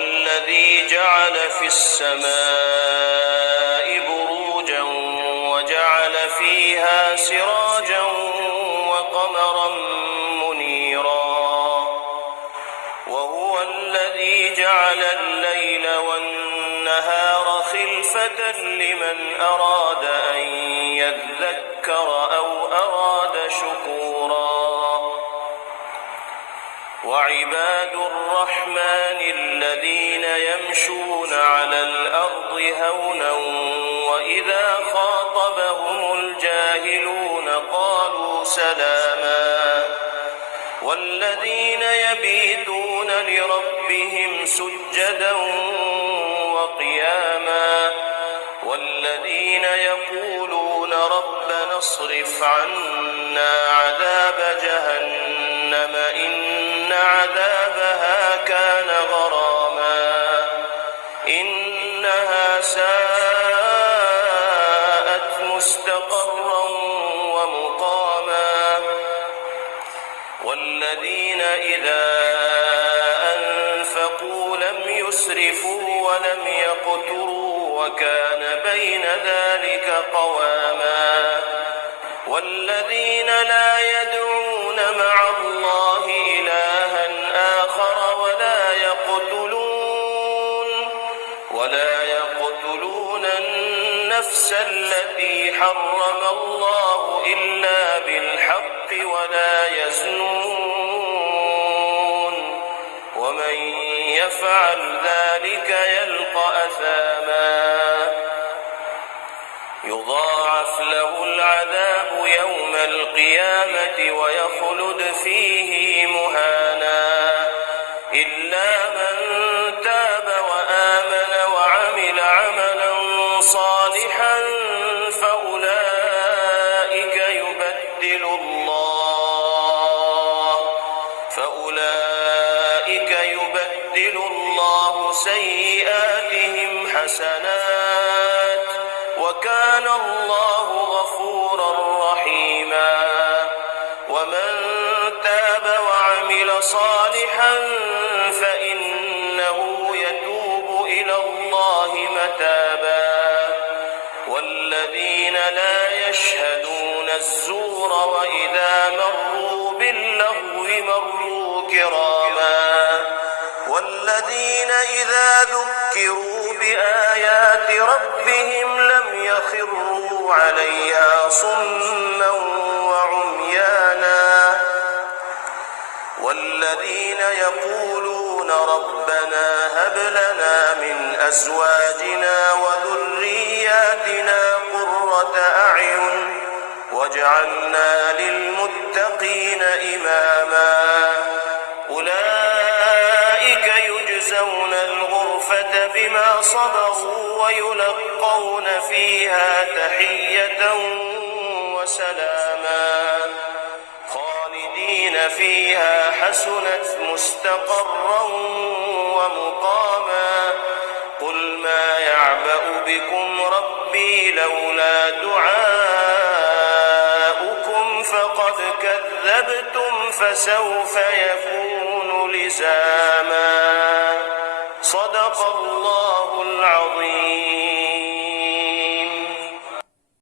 الذي جعل في السماء بروجا وجعل فيها سراجا وقمرا منيرا وهو الذي جعل الليل والنهار خلفة لمن أراد أن يذكر أو أراد شكورا وعباد الرحمن الذين يمشون على الأرض هونا وإذا خاطبهم الجاهلون قالوا سلاما والذين يبيتون لربهم سجدا وقياما والذين يقولون ربنا اصرف عنا عذاب جهنم إن عذابها كان غراما إنها ساءت مستقرا ومقاما والذين إذا أنفقوا لم يسرفوا ولم يقتروا وكان بين ذلك قواما والذين لا يدعون مع الله إلها آخر ولا يقتلون النفس التي حرم الله إلا بالحق ولا يزنون ومن يفعل ذلك يلقى أثاما يضاعف له العذاب يوم القيامة ويخلد فيه مهانا إلا من تاب وآمن وعمل عملا صالحا فأولئك يبدل الله سيئاتهم حسنات وكان الله غفورا رحيما ومن تاب وعمل صالحا فإنه يتوب إلى الله متابا والذين لا يشهدون الزور وإذا مروا باللغو مروا كراما والذين إذا ذكروا بآيات ربهم لم يخروا عليها صما وعميانا والذين يقولون ربنا هب لنا من أزواجنا وذرياتنا قرة أعين واجعلنا للمتقين إماما أولئك يجزون الغرفة بما صبروا ويلقون فيها تحية وسلاما خالدين فيها حسنت مستقرا ومقاما قل ما يعبأ بكم ربي لولا دعاؤكم فقد كذبتم فسوف يكون لزاما صدق الله العظيم.